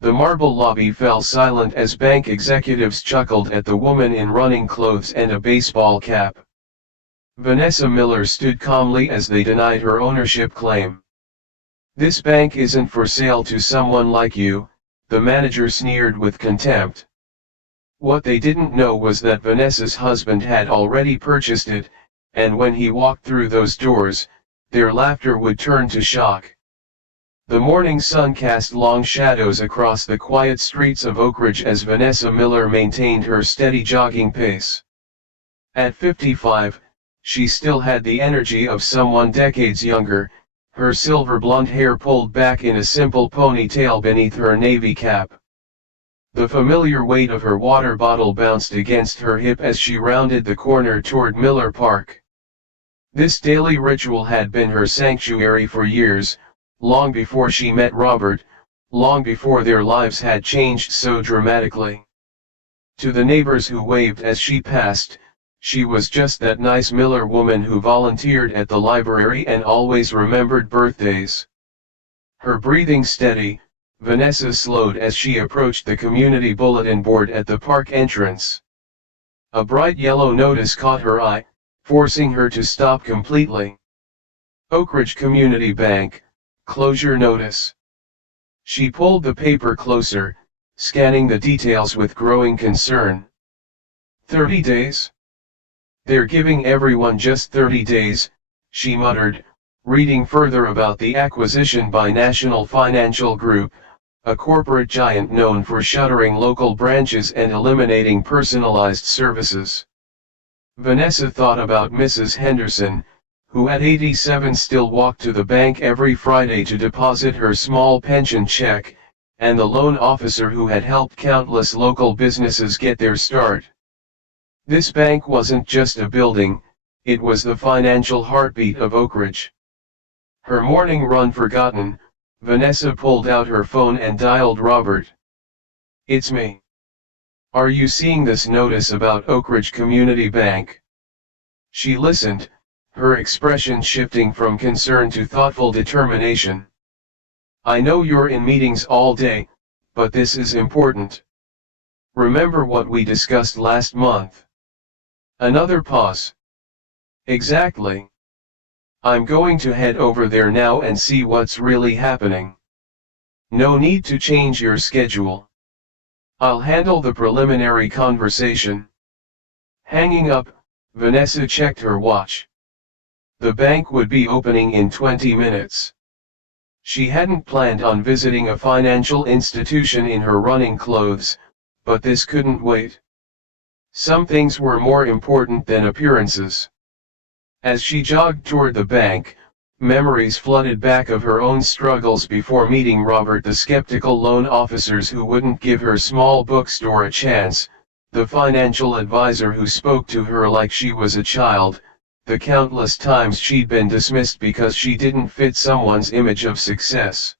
The marble lobby fell silent as bank executives chuckled at the woman in running clothes and a baseball cap. Vanessa Miller stood calmly as they denied her ownership claim. "This bank isn't for sale to someone like you," the manager sneered with contempt. What they didn't know was that Vanessa's husband had already purchased it, and when he walked through those doors, their laughter would turn to shock. The morning sun cast long shadows across the quiet streets of Oakridge as Vanessa Miller maintained her steady jogging pace. At 55, she still had the energy of someone decades younger, her silver blonde hair pulled back in a simple ponytail beneath her navy cap. The familiar weight of her water bottle bounced against her hip as she rounded the corner toward Miller Park. This daily ritual had been her sanctuary for years, long before she met Robert, long before their lives had changed so dramatically. To the neighbors who waved as she passed, she was just that nice Miller woman who volunteered at the library and always remembered birthdays. Her breathing steady, Vanessa slowed as she approached the community bulletin board at the park entrance. A bright yellow notice caught her eye, forcing her to stop completely. Oakridge Community Bank, closure notice. She pulled the paper closer, scanning the details with growing concern. 30 days? They're giving everyone just 30 days, she muttered, reading further about the acquisition by National Financial Group, a corporate giant known for shuttering local branches and eliminating personalized services. Vanessa thought about Mrs. Henderson, who at 87 still walked to the bank every Friday to deposit her small pension check, and the loan officer who had helped countless local businesses get their start. This bank wasn't just a building, it was the financial heartbeat of Oakridge. Her morning run forgotten, Vanessa pulled out her phone and dialed Robert. "It's me. Are you seeing this notice about Oakridge Community Bank?" She listened, her expression shifting from concern to thoughtful determination. "I know you're in meetings all day, but this is important. Remember what we discussed last month?" Another pause. "Exactly. I'm going to head over there now and see what's really happening. No need to change your schedule. I'll handle the preliminary conversation." Hanging up, Vanessa checked her watch. The bank would be opening in 20 minutes. She hadn't planned on visiting a financial institution in her running clothes, but this couldn't wait. Some things were more important than appearances. As she jogged toward the bank, memories flooded back of her own struggles before meeting Robert, the skeptical loan officers who wouldn't give her small bookstore a chance, the financial advisor who spoke to her like she was a child, the countless times she'd been dismissed because she didn't fit someone's image of success.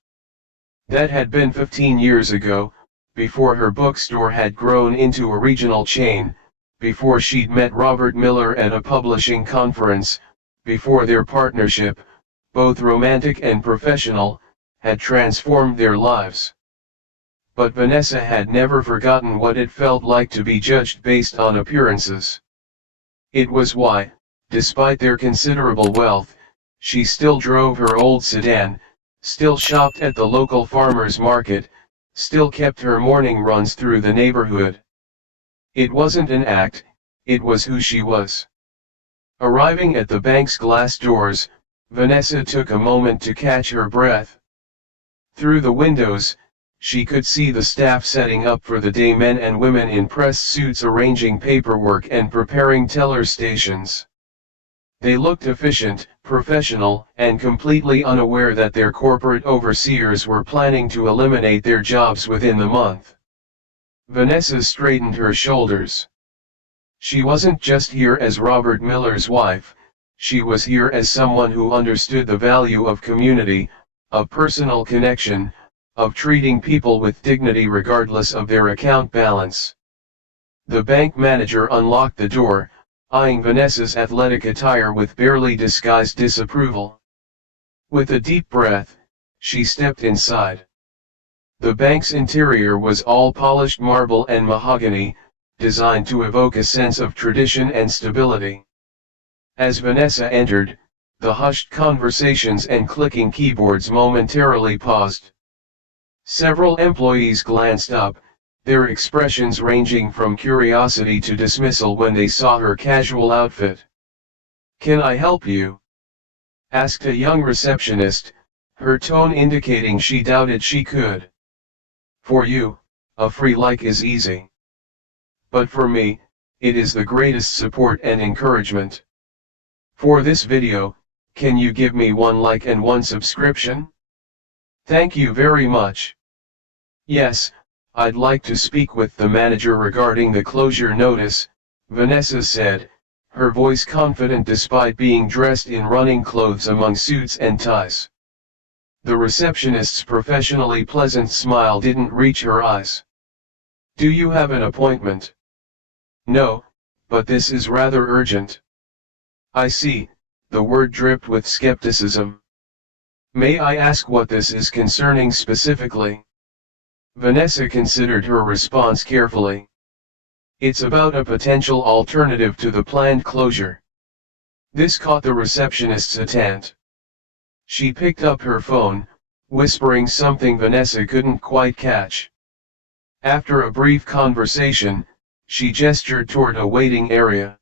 That had been 15 years ago, before her bookstore had grown into a regional chain, before she'd met Robert Miller at a publishing conference, before their partnership, both romantic and professional, had transformed their lives. But Vanessa had never forgotten what it felt like to be judged based on appearances. It was why, despite their considerable wealth, she still drove her old sedan, still shopped at the local farmer's market, still kept her morning runs through the neighborhood. It wasn't an act, it was who she was. Arriving at the bank's glass doors, Vanessa took a moment to catch her breath. Through the windows, she could see the staff setting up for the day, men and women in pressed suits arranging paperwork and preparing teller stations. They looked efficient, professional, and completely unaware that their corporate overseers were planning to eliminate their jobs within the month. Vanessa straightened her shoulders. She wasn't just here as Robert Miller's wife, she was here as someone who understood the value of community, of personal connection, of treating people with dignity regardless of their account balance. The bank manager unlocked the door, eyeing Vanessa's athletic attire with barely disguised disapproval. With a deep breath, she stepped inside. The bank's interior was all polished marble and mahogany, designed to evoke a sense of tradition and stability. As Vanessa entered, the hushed conversations and clicking keyboards momentarily paused. Several employees glanced up, their expressions ranging from curiosity to dismissal when they saw her casual outfit. "Can I help you?" asked a young receptionist, her tone indicating she doubted she could. "For you, a free like is easy. But for me, it is the greatest support and encouragement. For this video, can you give me 1 like and 1 subscription? Thank you very much." "Yes, I'd like to speak with the manager regarding the closure notice," Vanessa said, her voice confident despite being dressed in running clothes among suits and ties. The receptionist's professionally pleasant smile didn't reach her eyes. "Do you have an appointment?" "No, but this is rather urgent." "I see," the word dripped with skepticism. "May I ask what this is concerning specifically?" Vanessa considered her response carefully. "It's about a potential alternative to the planned closure." This caught the receptionist's attention. She picked up her phone, whispering something Vanessa couldn't quite catch. After a brief conversation, she gestured toward a waiting area.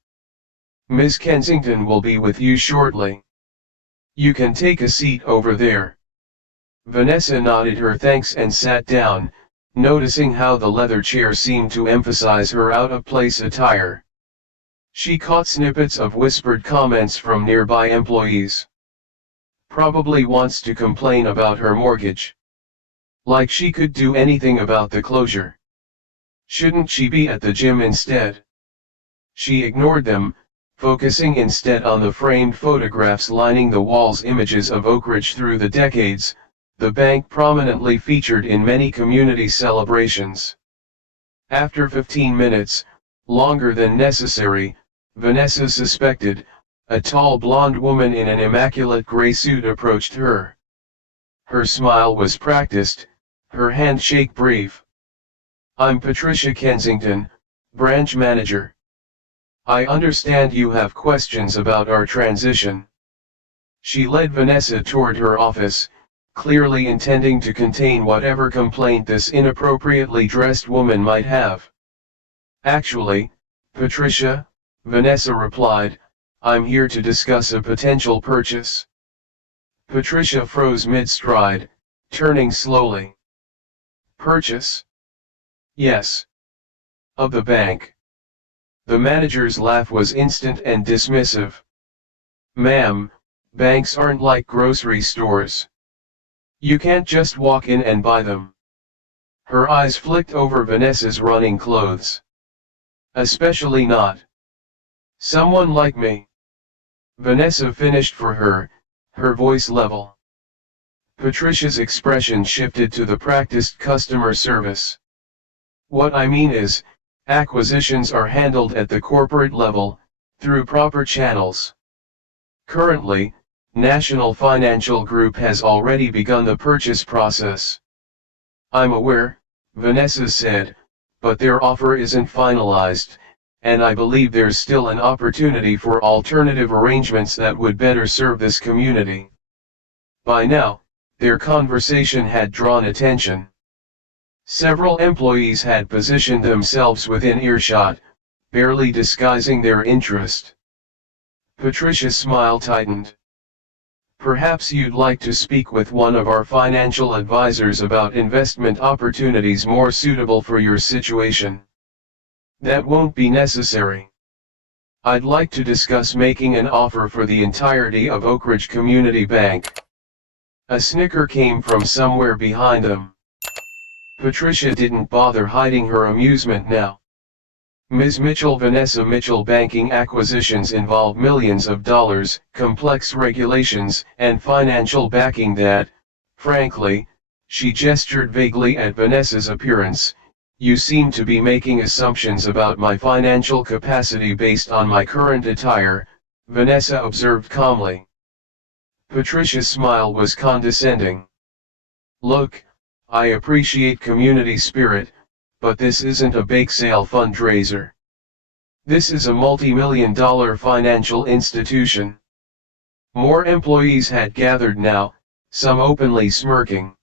"Ms. Kensington will be with you shortly. You can take a seat over there." Vanessa nodded her thanks and sat down, noticing how the leather chair seemed to emphasize her out-of-place attire. She caught snippets of whispered comments from nearby employees. "Probably wants to complain about her mortgage. Like she could do anything about the closure. Shouldn't she be at the gym instead?" She ignored them, focusing instead on the framed photographs lining the walls, images of Oakridge through the decades, the bank prominently featured in many community celebrations. After 15 minutes, longer than necessary, Vanessa suspected, a tall blonde woman in an immaculate gray suit approached her. Her smile was practiced, her handshake brief. "I'm Patricia Kensington, branch manager. I understand you have questions about our transition." She led Vanessa toward her office, clearly intending to contain whatever complaint this inappropriately dressed woman might have. "Actually, Patricia," Vanessa replied, "I'm here to discuss a potential purchase." Patricia froze mid-stride, turning slowly. "Purchase?" "Yes. Of the bank." The manager's laugh was instant and dismissive. "Ma'am, banks aren't like grocery stores. You can't just walk in and buy them." Her eyes flicked over Vanessa's running clothes. "Especially not someone like me." Vanessa finished for her, her voice level. Patricia's expression shifted to the practiced customer service. "What I mean is, acquisitions are handled at the corporate level, through proper channels. Currently, National Financial Group has already begun the purchase process." "I'm aware," Vanessa said, "but their offer isn't finalized, and I believe there's still an opportunity for alternative arrangements that would better serve this community." By now, their conversation had drawn attention. Several employees had positioned themselves within earshot, barely disguising their interest. Patricia's smile tightened. "Perhaps you'd like to speak with one of our financial advisors about investment opportunities more suitable for your situation." "That won't be necessary. I'd like to discuss making an offer for the entirety of Oakridge Community Bank." A snicker came from somewhere behind them. Patricia didn't bother hiding her amusement now. "Ms. Mitchell, Vanessa Mitchell, banking acquisitions involve millions of dollars, complex regulations, and financial backing that, frankly," she gestured vaguely at Vanessa's appearance, "you seem to be making assumptions about my financial capacity based on my current attire," Vanessa observed calmly. Patricia's smile was condescending. "Look, I appreciate community spirit, but this isn't a bake sale fundraiser. This is a multi-million-dollar financial institution." More employees had gathered now, some openly smirking.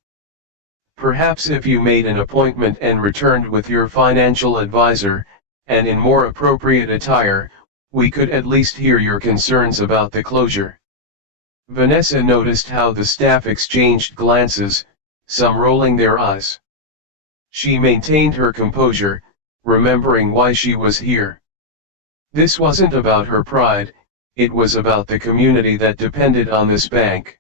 "Perhaps if you made an appointment and returned with your financial advisor, and in more appropriate attire, we could at least hear your concerns about the closure." Vanessa noticed how the staff exchanged glances, some rolling their eyes. She maintained her composure, remembering why she was here. This wasn't about her pride, it was about the community that depended on this bank.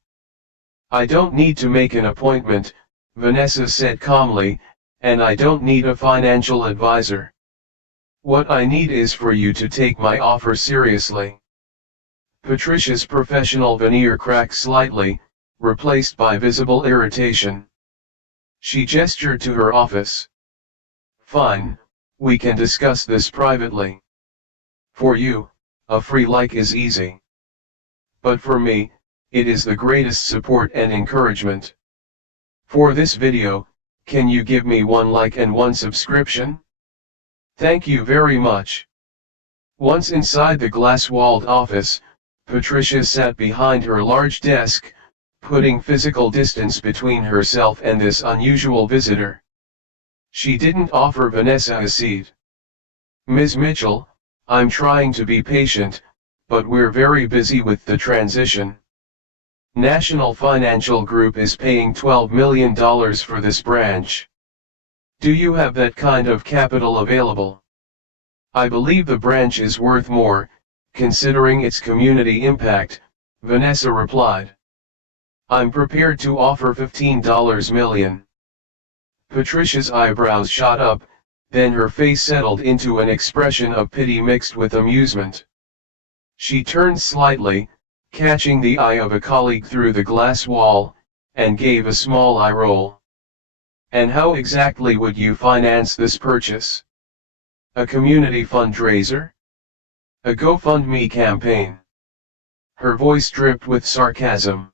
"I don't need to make an appointment," Vanessa said calmly, "and I don't need a financial advisor. What I need is for you to take my offer seriously." Patricia's professional veneer cracked slightly, replaced by visible irritation. She gestured to her office. "Fine, we can discuss this privately. For you, a free like is easy. But for me, it is the greatest support and encouragement. For this video, can you give me 1 like and 1 subscription? Thank you very much." Once inside the glass-walled office, Patricia sat behind her large desk, putting physical distance between herself and this unusual visitor. She didn't offer Vanessa a seat. "Ms. Mitchell, I'm trying to be patient, but we're very busy with the transition. National Financial Group is paying $12 million for this branch. Do you have that kind of capital available?" "I believe the branch is worth more, considering its community impact," Vanessa replied. "I'm prepared to offer $15 million." Patricia's eyebrows shot up, then her face settled into an expression of pity mixed with amusement. She turned slightly, catching the eye of a colleague through the glass wall, and gave a small eye roll. "And how exactly would you finance this purchase? A community fundraiser? A GoFundMe campaign?" Her voice dripped with sarcasm.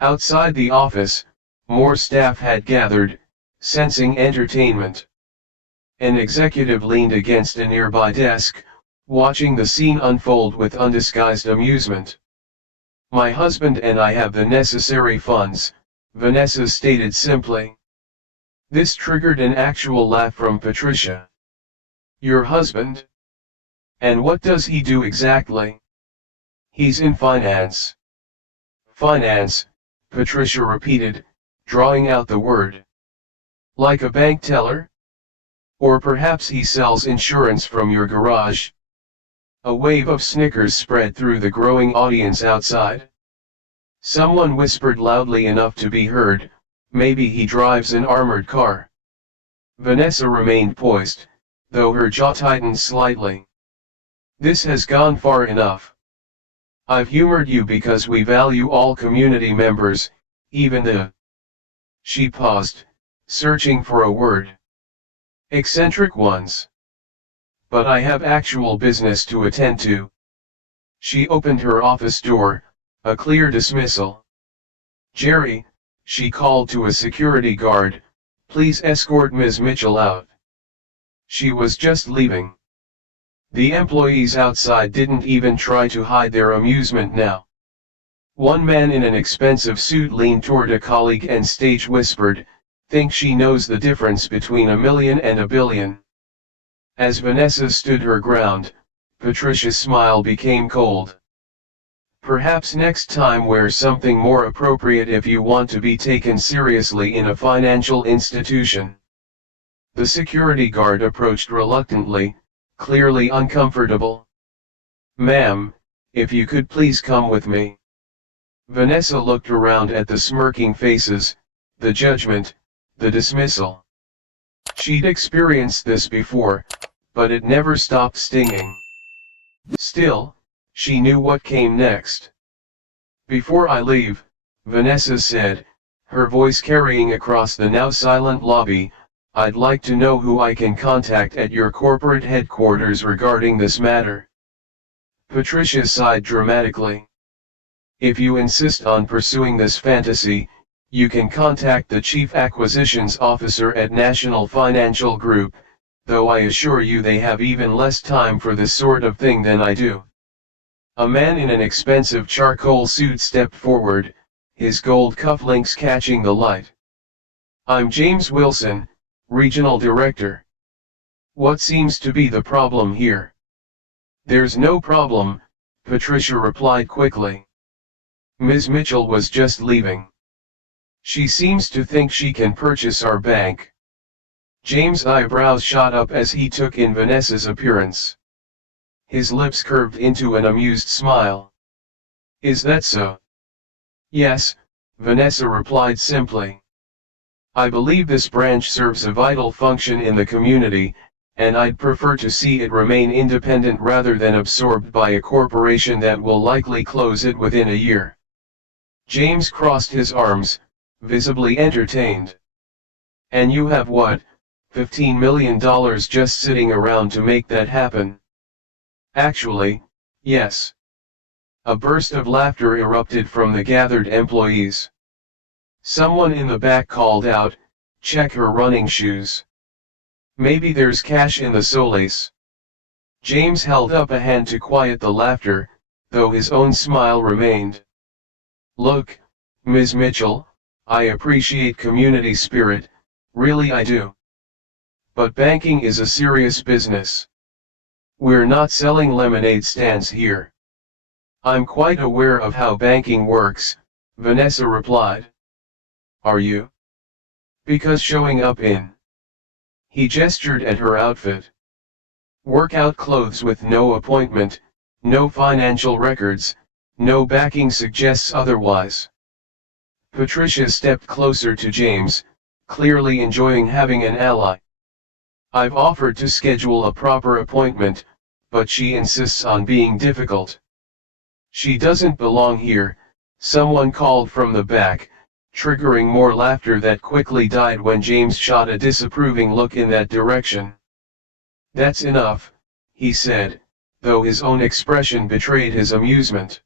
Outside the office, more staff had gathered, sensing entertainment. An executive leaned against a nearby desk, watching the scene unfold with undisguised amusement. "My husband and I have the necessary funds," Vanessa stated simply. This triggered an actual laugh from Patricia. "Your husband? And what does he do exactly?" "He's in finance." "Finance," Patricia repeated, drawing out the word. "Like a bank teller? Or perhaps he sells insurance from your garage?" A wave of snickers spread through the growing audience outside. Someone whispered loudly enough to be heard, "Maybe he drives an armored car." Vanessa remained poised, though her jaw tightened slightly. "This has gone far enough. I've humored you because we value all community members, even the—" She paused, searching for a word. "Eccentric ones. But I have actual business to attend to." She opened her office door, a clear dismissal. "Jerry," she called to a security guard, "please escort Ms. Mitchell out." She was just leaving. The employees outside didn't even try to hide their amusement now. One man in an expensive suit leaned toward a colleague and stage whispered, "Think she knows the difference between $1 million and $1 billion." As Vanessa stood her ground, Patricia's smile became cold. "Perhaps next time wear something more appropriate if you want to be taken seriously in a financial institution." The security guard approached reluctantly, clearly uncomfortable. "Ma'am, if you could please come with me." Vanessa looked around at the smirking faces, the judgment, the dismissal. She'd experienced this before, but it never stopped stinging. Still, she knew what came next. "Before I leave," Vanessa said, her voice carrying across the now silent lobby, "I'd like to know who I can contact at your corporate headquarters regarding this matter." Patricia sighed dramatically. "If you insist on pursuing this fantasy, You can contact the Chief Acquisitions Officer at National Financial Group, though I assure you they have even less time for this sort of thing than I do. A man in an expensive charcoal suit stepped forward, his gold cufflinks catching the light. I'm James Wilson, Regional Director. What seems to be the problem here? There's no problem, Patricia replied quickly. Ms. Mitchell was just leaving. She seems to think she can purchase our bank. James' eyebrows shot up as he took in Vanessa's appearance. His lips curved into an amused smile. Is that so? Yes, Vanessa replied simply. I believe this branch serves a vital function in the community, and I'd prefer to see it remain independent rather than absorbed by a corporation that will likely close it within a year. James crossed his arms, visibly entertained. And you have what, $15 million just sitting around to make that happen? Actually, yes. A burst of laughter erupted from the gathered employees. Someone in the back called out, check her running shoes. Maybe there's cash in the solace. James held up a hand to quiet the laughter, though his own smile remained. Look, Ms. Mitchell, I appreciate community spirit, really I do. But banking is a serious business. We're not selling lemonade stands here. I'm quite aware of how banking works, Vanessa replied. Are you? Because showing up in. He gestured at her outfit. Workout clothes with no appointment, no financial records, no backing suggests otherwise. Patricia stepped closer to James, clearly enjoying having an ally. I've offered to schedule a proper appointment, but she insists on being difficult. She doesn't belong here, someone called from the back, triggering more laughter that quickly died when James shot a disapproving look in that direction. That's enough, he said, though his own expression betrayed his amusement.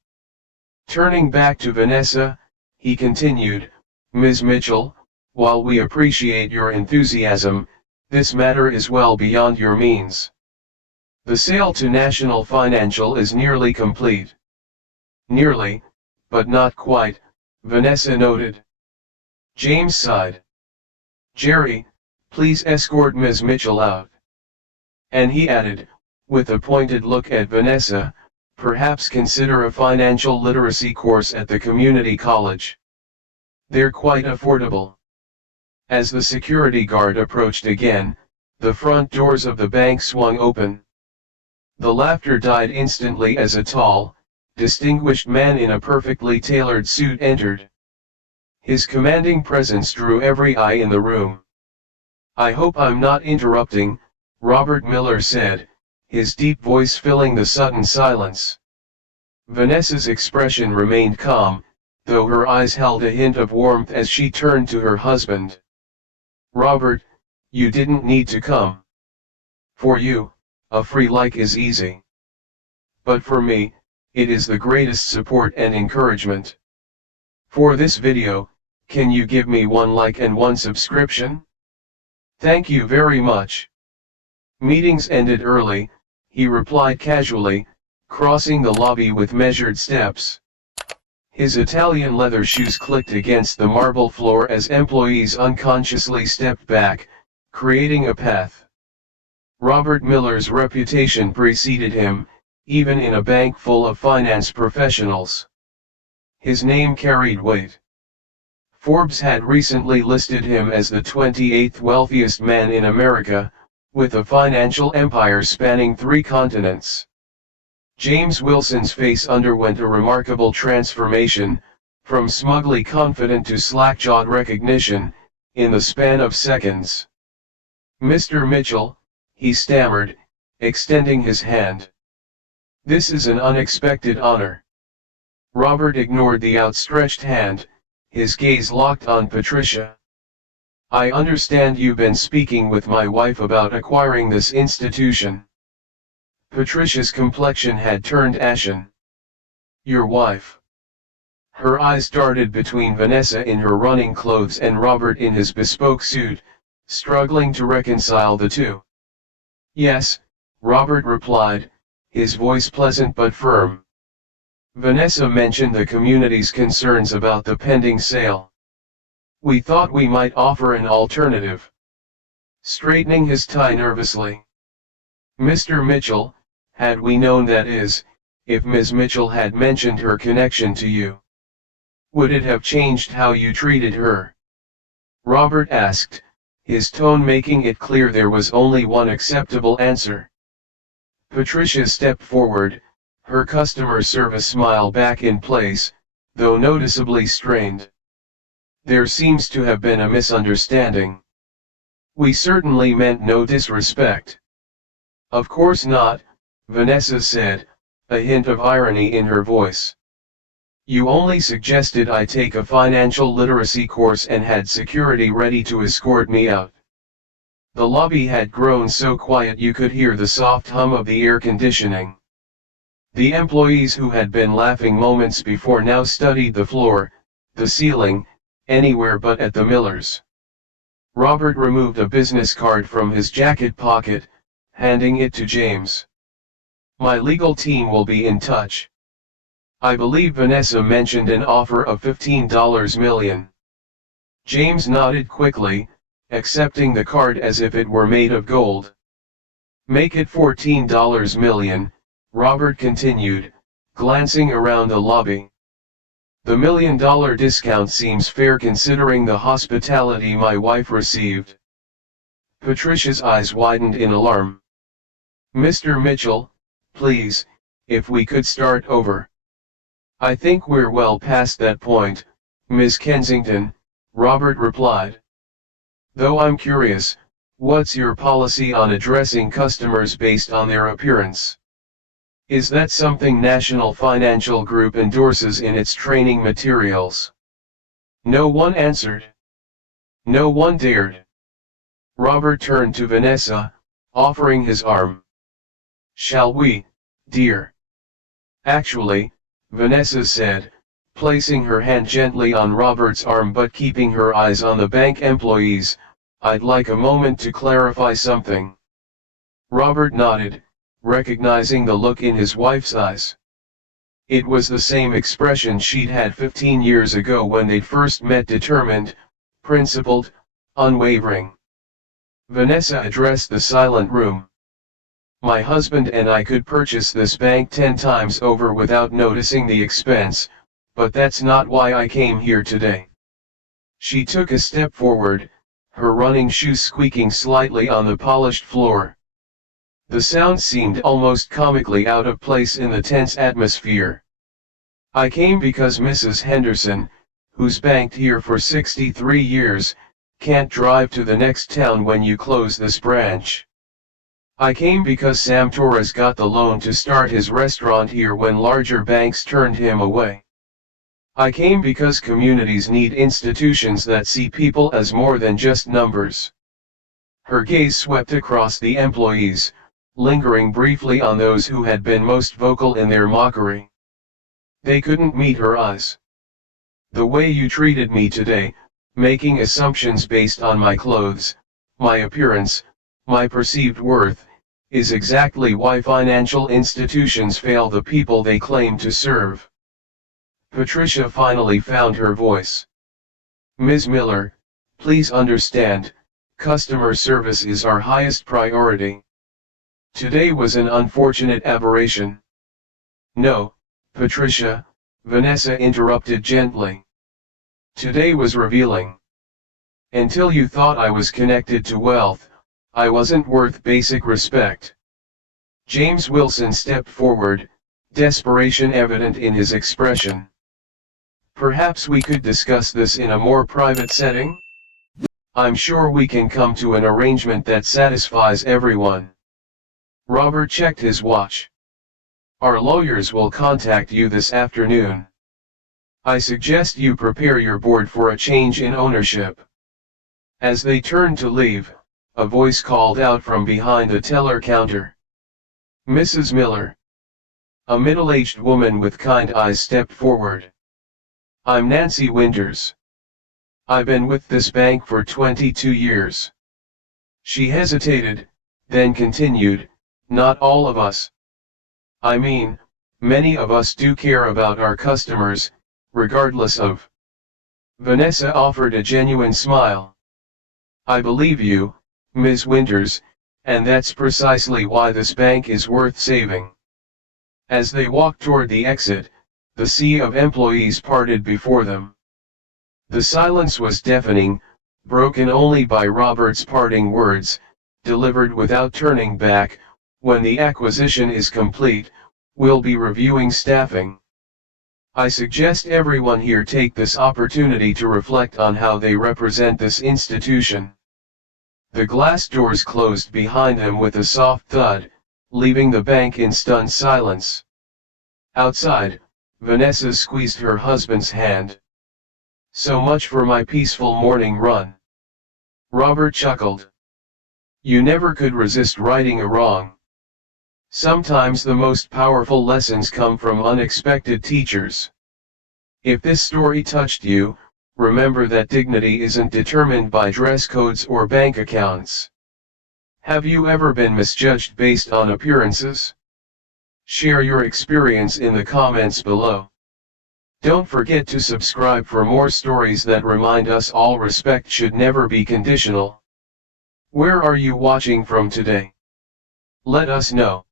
Turning back to Vanessa, he continued, Ms. Mitchell, while we appreciate your enthusiasm, this matter is well beyond your means. The sale to National Financial is nearly complete. Nearly, but not quite, Vanessa noted. James sighed. Jerry, please escort Ms. Mitchell out. And he added, with a pointed look at Vanessa, perhaps consider a financial literacy course at the community college. They're quite affordable. As the security guard approached again, the front doors of the bank swung open. The laughter died instantly as a tall, distinguished man in a perfectly tailored suit entered. His commanding presence drew every eye in the room. I hope I'm not interrupting, Robert Miller said, his deep voice filling the sudden silence. Vanessa's expression remained calm, though her eyes held a hint of warmth as she turned to her husband. Robert, you didn't need to come. For you, a free like is easy. But for me, it is the greatest support and encouragement. For this video, can you give me 1 like and 1 subscription? Thank you very much. Meetings ended early, he replied casually, crossing the lobby with measured steps. His Italian leather shoes clicked against the marble floor as employees unconsciously stepped back, creating a path. Robert Miller's reputation preceded him, even in a bank full of finance professionals. His name carried weight. Forbes had recently listed him as the 28th wealthiest man in America, with a financial empire spanning 3 continents. James Wilson's face underwent a remarkable transformation, from smugly confident to slack-jawed recognition, in the span of seconds. Mr. Mitchell, he stammered, extending his hand. This is an unexpected honor. Robert ignored the outstretched hand, his gaze locked on Patricia. I understand you've been speaking with my wife about acquiring this institution. Patricia's complexion had turned ashen. Your wife? Her eyes darted between Vanessa in her running clothes and Robert in his bespoke suit, struggling to reconcile the two. "Yes," Robert replied, his voice pleasant but firm. Vanessa mentioned the community's concerns about the pending sale. "We thought we might offer an alternative." Straightening his tie nervously. "Mr. Mitchell, had we known, that is, if Ms. Mitchell had mentioned her connection to you, would it have changed how you treated her?" Robert asked, his tone making it clear there was only one acceptable answer. Patricia stepped forward, her customer service smile back in place, though noticeably strained. "There seems to have been a misunderstanding. We certainly meant no disrespect." "Of course not," Vanessa said, a hint of irony in her voice. "You only suggested I take a financial literacy course and had security ready to escort me out." The lobby had grown so quiet you could hear the soft hum of the air conditioning. The employees who had been laughing moments before now studied the floor, the ceiling, anywhere but at the Millers. Robert removed a business card from his jacket pocket, handing it to James. "My legal team will be in touch. I believe Vanessa mentioned an offer of $15 million. James nodded quickly, accepting the card as if it were made of gold. "Make it $14 million, Robert continued, glancing around the lobby. "The $1 million discount seems fair considering the hospitality my wife received." Patricia's eyes widened in alarm. "Mr. Mitchell, please, if we could start over." "I think we're well past that point, Ms. Kensington," Robert replied. "Though I'm curious, what's your policy on addressing customers based on their appearance? Is that something National Financial Group endorses in its training materials?" No one answered. No one dared. Robert turned to Vanessa, offering his arm. "Shall we, dear?" "Actually," Vanessa said, placing her hand gently on Robert's arm but keeping her eyes on the bank employees, "I'd like a moment to clarify something." Robert nodded, recognizing the look in his wife's eyes. It was the same expression she'd had 15 years ago when they'd first met, determined, principled, unwavering. Vanessa addressed the silent room. "My husband and I could purchase this bank 10 times over without noticing the expense, but that's not why I came here today." She took a step forward, her running shoes squeaking slightly on the polished floor. The sound seemed almost comically out of place in the tense atmosphere. "I came because Mrs. Henderson, who's banked here for 63 years, can't drive to the next town when you close this branch. I came because Sam Torres got the loan to start his restaurant here when larger banks turned him away. I came because communities need institutions that see people as more than just numbers." Her gaze swept across the employees, lingering briefly on those who had been most vocal in their mockery. They couldn't meet her eyes. "The way you treated me today, making assumptions based on my clothes, my appearance, my perceived worth, is exactly why financial institutions fail the people they claim to serve." Patricia finally found her voice. "Ms. Miller, please understand, customer service is our highest priority. Today was an unfortunate aberration." "No, Patricia," Vanessa interrupted gently. "Today was revealing. Until you thought I was connected to wealth, I wasn't worth basic respect." James Wilson stepped forward, desperation evident in his expression. "Perhaps we could discuss this in a more private setting? I'm sure we can come to an arrangement that satisfies everyone." Robert checked his watch. "Our lawyers will contact you this afternoon. I suggest you prepare your board for a change in ownership." As they turned to leave, a voice called out from behind the teller counter. "Mrs. Miller." A middle-aged woman with kind eyes stepped forward. I'm Nancy Winters. I've been with this bank for 22 years. She hesitated, then continued, not all of us. I mean, many of us do care about our customers, regardless of. Vanessa offered a genuine smile. I believe you, Ms. Winters, and that's precisely why this bank is worth saving. As they walked toward the exit, the sea of employees parted before them. The silence was deafening, broken only by Robert's parting words, delivered without turning back. When the acquisition is complete, we'll be reviewing staffing. I suggest everyone here take this opportunity to reflect on how they represent this institution. The glass doors closed behind them with a soft thud, leaving the bank in stunned silence. Outside, Vanessa squeezed her husband's hand. So much for my peaceful morning run. Robert chuckled. You never could resist righting a wrong. Sometimes the most powerful lessons come from unexpected teachers. If this story touched you, remember that dignity isn't determined by dress codes or bank accounts. Have you ever been misjudged based on appearances? Share your experience in the comments below. Don't forget to subscribe for more stories that remind us all respect should never be conditional. Where are you watching from today? Let us know.